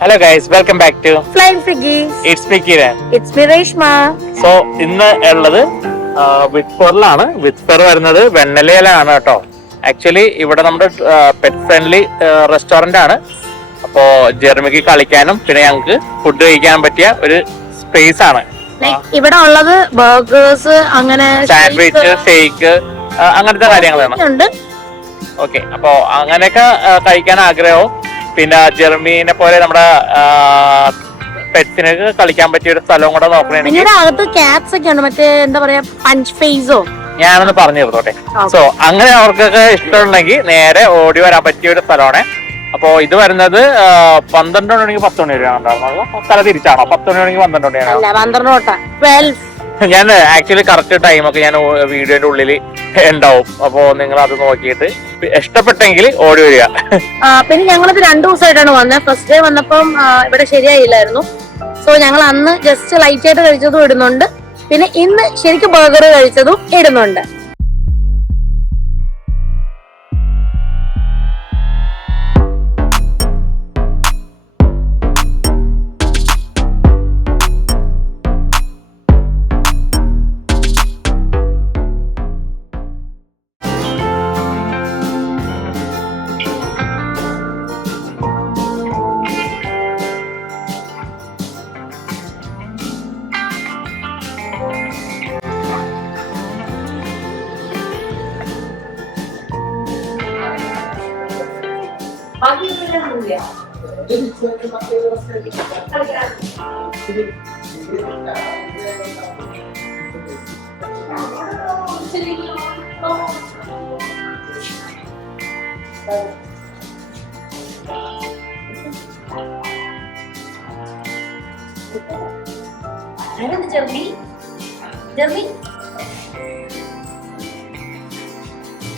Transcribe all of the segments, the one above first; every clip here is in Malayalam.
Hello guys, welcome back to Flying Figgies. It's me Kiran. It's me Reshma. So ഇന്ന് ഉള്ളത് വിത്പെറിലാണ്. വിത്പെർ വരുന്നത് വെണ്ണലയിലാണ് കേട്ടോ. ആക്ച്വലി ഇവിടെ നമ്മുടെ പെറ്റ് ഫ്രണ്ട്ലി റെസ്റ്റോറന്റ് ആണ്. അപ്പോ ജെർമിക്ക് കളിക്കാനും പിന്നെ ഞങ്ങൾക്ക് ഫുഡ് കഴിക്കാനും പറ്റിയ ഒരു സ്പേസ് ആണ്. ഇവിടെ ഉള്ളത് ബർഗേഴ്സ്, അങ്ങനെ സാൻഡ്വിച്ച്, ഷേക്ക്, അങ്ങനത്തെ കാര്യങ്ങളാണ്. ഓക്കെ, അപ്പോ അങ്ങനെയൊക്കെ കഴിക്കാൻ ആഗ്രഹവും പിന്നെ ജെർമീനെ പോലെ നമ്മുടെ പെറ്റ്സിനൊക്കെ കളിക്കാൻ പറ്റിയ ഒരു സ്ഥലവും കൂടെ നോക്കണെങ്കിൽ ഞാനൊന്ന് പറഞ്ഞു തരുന്നോട്ടെ. സോ അങ്ങനെ അവർക്കൊക്കെ ഇഷ്ടമുണ്ടെങ്കിൽ നേരെ ഓടി വരാൻ പറ്റിയ ഒരു സ്ഥലമാണ്. അപ്പോ ഇത് വരുന്നത് 12 മണിക്ക് 10 മണി വരെയാണ് ഉണ്ടാവുന്നത്. സ്ഥലം തിരിച്ചാണോ? 10 മണിക്ക് 12 മണിയാണ്. ഞാൻ ആക്ച്വലി കറക്റ്റ് ടൈമൊക്കെ ഞാൻ വീഡിയോന്റെ ഉള്ളിൽ ഉണ്ടാവും. അപ്പോ നിങ്ങൾ അത് നോക്കിയിട്ട് ഇഷ്ടപ്പെട്ടെങ്കിൽ ഓടി വരിക. പിന്നെ ഞങ്ങളിത് 2 ദിവസമായിട്ടാണ് വന്നത്. ഫസ്റ്റ് ഡേ വന്നപ്പം ഇവിടെ ശരിയായില്ലായിരുന്നു. സോ ഞങ്ങൾ അന്ന് ജസ്റ്റ് ലൈറ്റ് ആയിട്ട് കഴിച്ചതും ഇടുന്നുണ്ട്. പിന്നെ ഇന്ന് ശരിക്കും ബർഗർ കഴിച്ചതും ഇടുന്നുണ്ട്.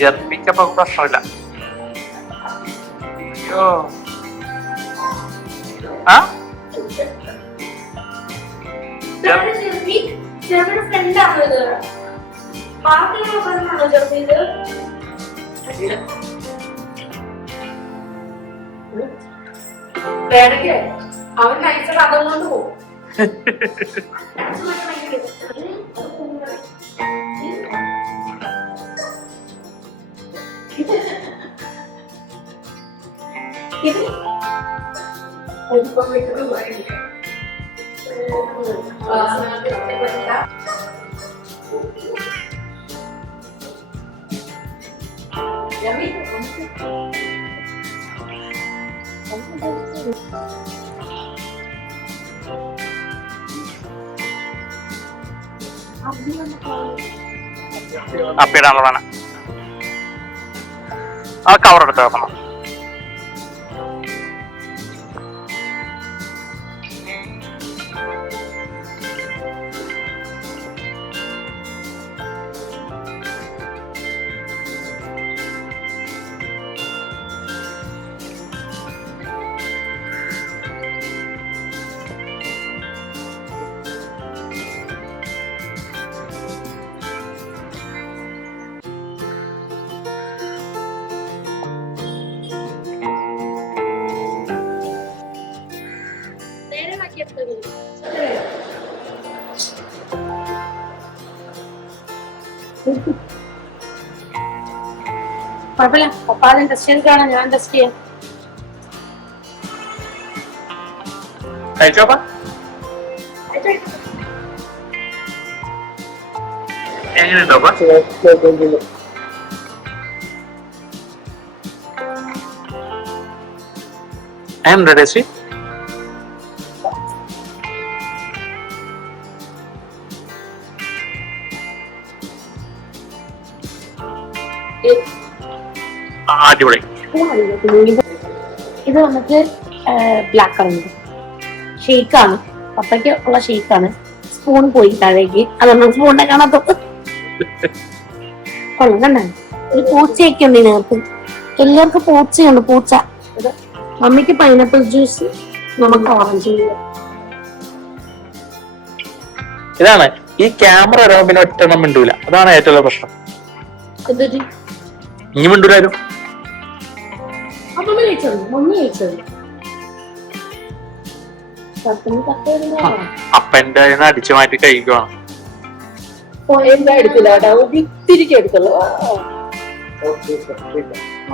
ജെർമിക്കപ്പോ പ്രശ്നമില്ല. അയ്യോ അവൻ നയിച്ച കഥം കൊണ്ട് പോകും. അപ്പിടാനുള്ളതാണ്. ആ കവർ എടുത്ത് വെക്കണം. കുഴപ്പമില്ല, പപ്പാലും ടെസ്റ്റ് ചെയ്തിട്ടാണ് ഞാൻ ടെസ്റ്റ് ചെയ്യാം. I am ready, see? അടിപൊളി. ഇത് വന്നിട്ട് ബ്ലാക്ക് കളർ ഷേക്കാണ്, പപ്പയ്ക്ക് ഉള്ള ഷേക്കാണ്. സ്പൂൺ പോയി താഴേക്ക്, അതൊന്നും സ്പൂണിനെ കാണാത്ത കൊള്ളാം. കണ്ടോ, ഒരു പൂച്ചയൊക്കെ ഉണ്ട് ഇതിനകത്ത്. എല്ലാവർക്കും പൂച്ചയുണ്ട്, പൂച്ച. മമ്മിക്ക് പൈനാപ്പിൾ ജ്യൂസ്, നമുക്ക് ഓറഞ്ച്. ഇതാണ് ഈ ക്യാമറ വരുമ്പോ പിന്നെ ഒറ്റ മിണ്ടൂല. അതാണ് ഏറ്റവും വലിയ പ്രശ്നം. ഇനി മിണ്ടൂലാരും. മമ്മി കഴിച്ചോളൂ. അപ്പന്റെ അടിച്ചു മാറ്റി കഴിക്കുവാണ്. എല്ലാം എടുത്തില്ല കേട്ടോ, ഇത്തിരിക്ക് എടുത്തുള്ളൂ.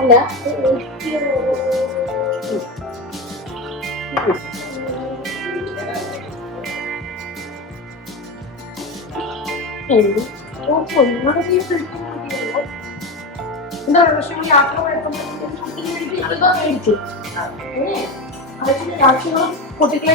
അല്ല എന്താ പക്ഷേ യാത്ര മേടിച്ചു കുട്ടികളെ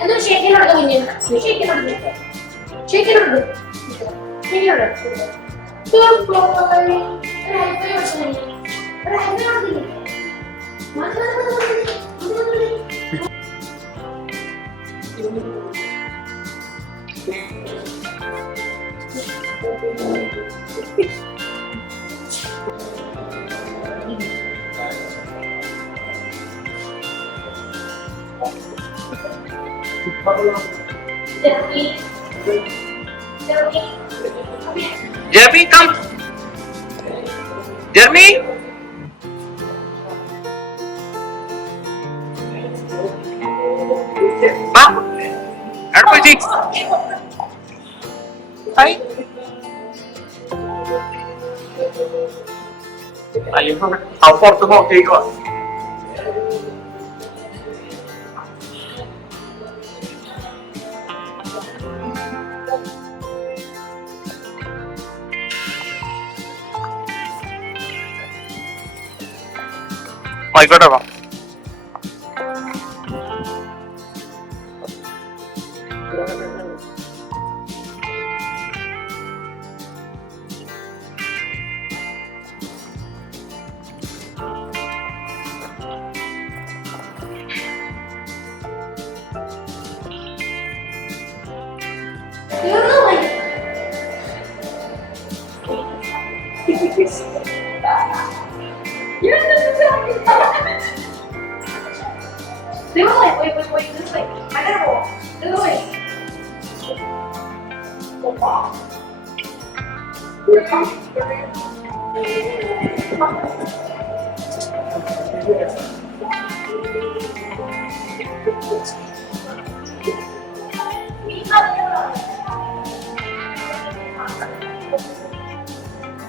എന്തോ ഷേക്കിനോട് കുഞ്ഞ് ഷേക്കിനോട് ഷേക്കിനോട് Jeremy, come. Jeremy. Come. Adpoji. Hi. How far to go? Take one. ആയിക്കോട്ടെ. Wait, this way. I gotta go. This way.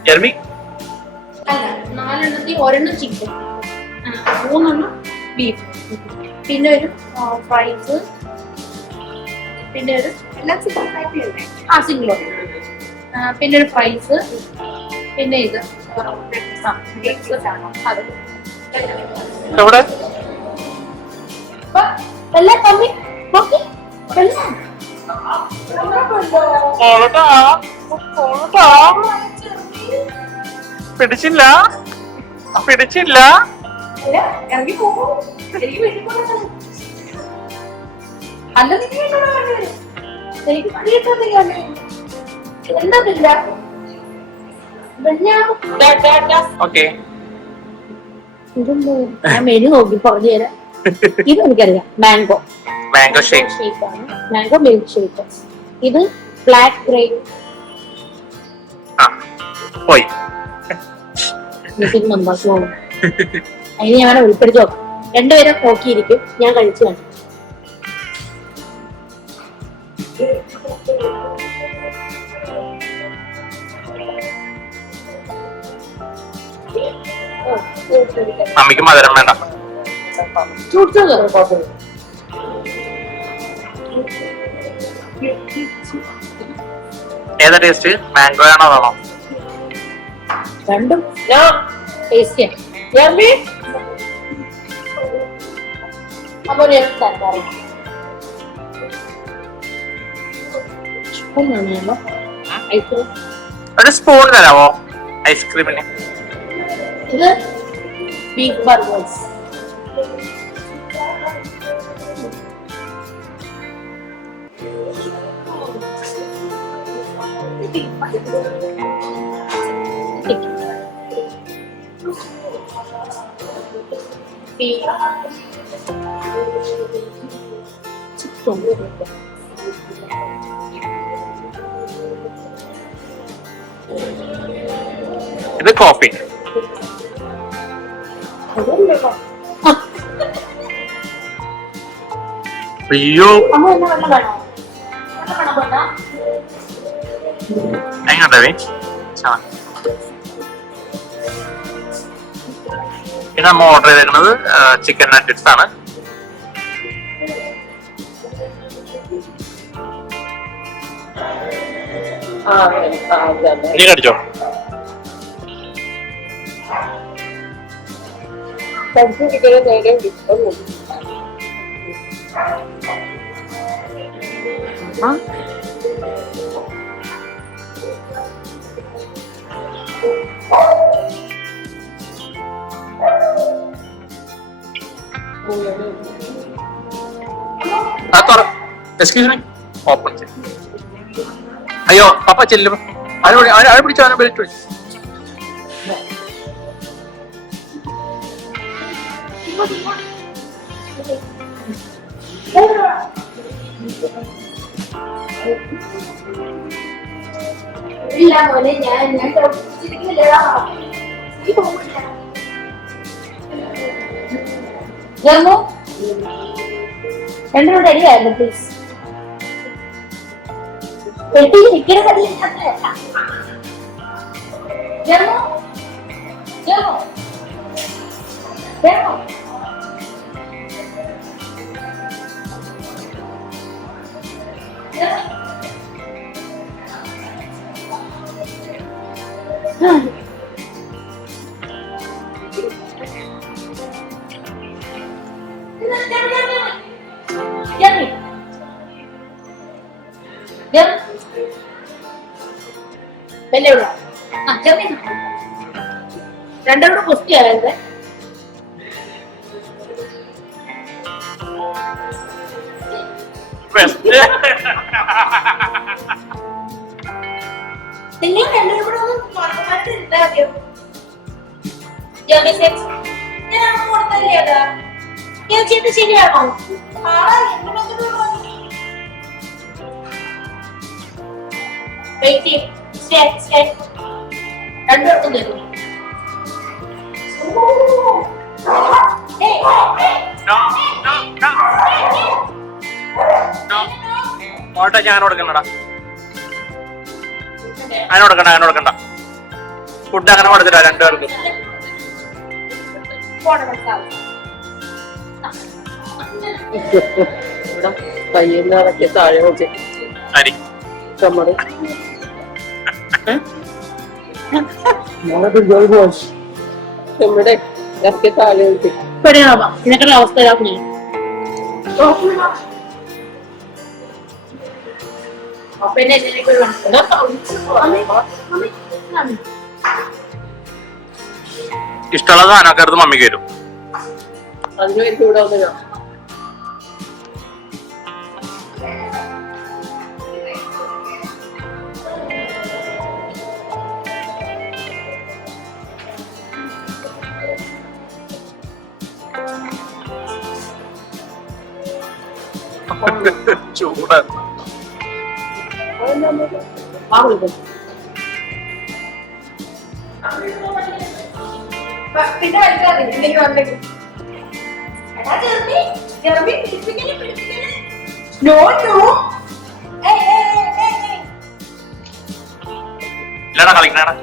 Jeremy? അല്ല, 4 എണ്ണത്തിൽ 1 എണ്ണം ചിക്കൻ, 3 എണ്ണം ബീഫ്, പിന്നെ ഒരു ഫ്രൈസ്, പിന്നെ ഒരു സിംഗിളോ, പിന്നെ ഒരു ഫ്രൈസ്, പിന്നെ ഇത് അത് എല്ലാം കമ്മി നോക്കി പിടിച്ചില്ല പിടിച്ചില്ല. ഇറങ്ങി പോകും. അല്ല എനിക്ക് പണിയിട്ടൊന്നുമില്ല. എന്തതില്ല ഞാൻ മെനു നോക്കി പറഞ്ഞു തരാം. ഇത് എനിക്കറിയാം. മാംഗോ ഷേക്ക് ആണ്. Mango milk shake. ഇത് ബ്ലാക്ക് ഗ്രേപ്പ്. അതിന് ഞാൻ ഉൾപ്പെടുത്തി നോക്കാം. രണ്ടുപേരും നോക്കിയിരിക്കും, ഞാൻ കഴിച്ചു കണ്ടു. അമ്മയ്ക്ക് മധുരം വേണ്ട. ഏതാ ടേസ്റ്റ്? മാംഗോ ആണോ അതാണോ? രണ്ടും ടേസ്റ്റിയാണ്. അപ്പൊ ഒരു തരക്കാരി ഒരു സ്പൂൺ തരാമോ ഐസ്ക്രീമിന്? ഇത് ബീഫ് ബർഗേഴ്സ്. ഇത് കോഫി. അയ്യോ എങ്ങോട്ടേ ഇത് നമ്മൾ ഓർഡർ ചെയ്തേക്കുന്നത് ചിക്കൻ നഗറ്റ്സ് ആണ്. നീ കടിച്ചോ? എക്സ്ക്യൂസ് മീ, ഓപ്പൺ ചെയ്യും. അയ്യോ പപ്പ ചെല്ലും. ആരെ പിടിച്ചോ? അവനെ ബെൽറ്റ് പിടിച്ചു. ഇല്ല മോനെ, ഞാൻ രണ്ടും റെഡിയായിരുന്നു പ്ലീസ്. പെട്ടി നിൽക്കരുതല്ലേ രണ്ടോട് കുസ്തിയായത്. നിങ്ങൾ രണ്ടുപേരും കൂടെ ഒന്ന് മാറ്റി ആദ്യം. ഞാൻ കൊടുത്തല്ലേ അതാ ഞാൻ ചെയ്ത് ശരിയാണോ? രണ്ടുപേർക്കും തരും. ഓട്ടെ ഞാൻ കൊടുക്കണ്ടടാ. അതിന് കൊടുക്കണ്ട. ഫുഡ് അങ്ങനെ കൊടുത്തില്ല രണ്ടുപേർക്കും. പയ്യന്നൊക്കെ താഴെ നോക്കി അരി നമ്മുടെ ഇതൊക്കെ താഴെ നോക്കി ഇതിനൊക്കെ അവസ്ഥ ഇഷ്ടമുള്ള സാധനമൊക്കെ എടുത്ത് മമ്മിക്ക് വരും. അതിന് എനിക്ക് ഇവിടെ വന്നു ചൂടാ. ഇല്ലടാ കളിക്കണേടാ.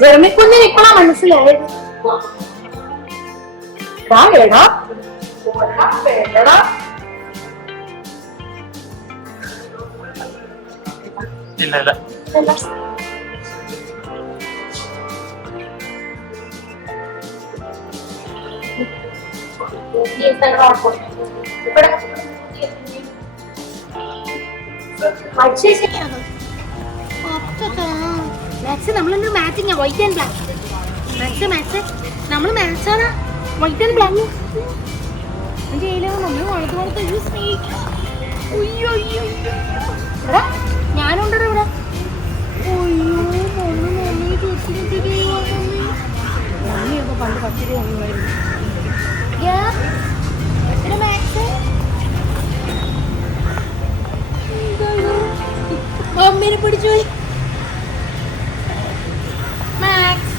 ജർമ്മിക്കുഞ്ഞിന് ഇപ്പോഴാ മനസ്സിലായത്. എടാ എടാ ഇല്ല ഇല്ല മാത്സ് നമ്മളെന്ത് മാച്ചിങ്ങാ വൈറ്റ് ആൻഡ് ബ്ലാക്ക് മാത്സ് നമ്മള് മാത്സാണ് വൈറ്റ് ആൻഡ് ബ്ലാക്ക് നമ്മൾ വളർത്ത് ഞാനുണ്ടോ ഇവിടെ മമ്മിയൊക്കെ പണ്ട് 10 രൂപ മമ്മീനെ പിടിച്ചു പോയി മാക്സ്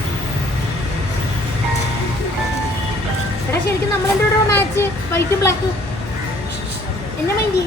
എടാ ശരിക്കും നമ്മളെന്തോ മാച്ച് വൈറ്റ് ബ്ലാക്ക് എന്നെ മൈൻഡ്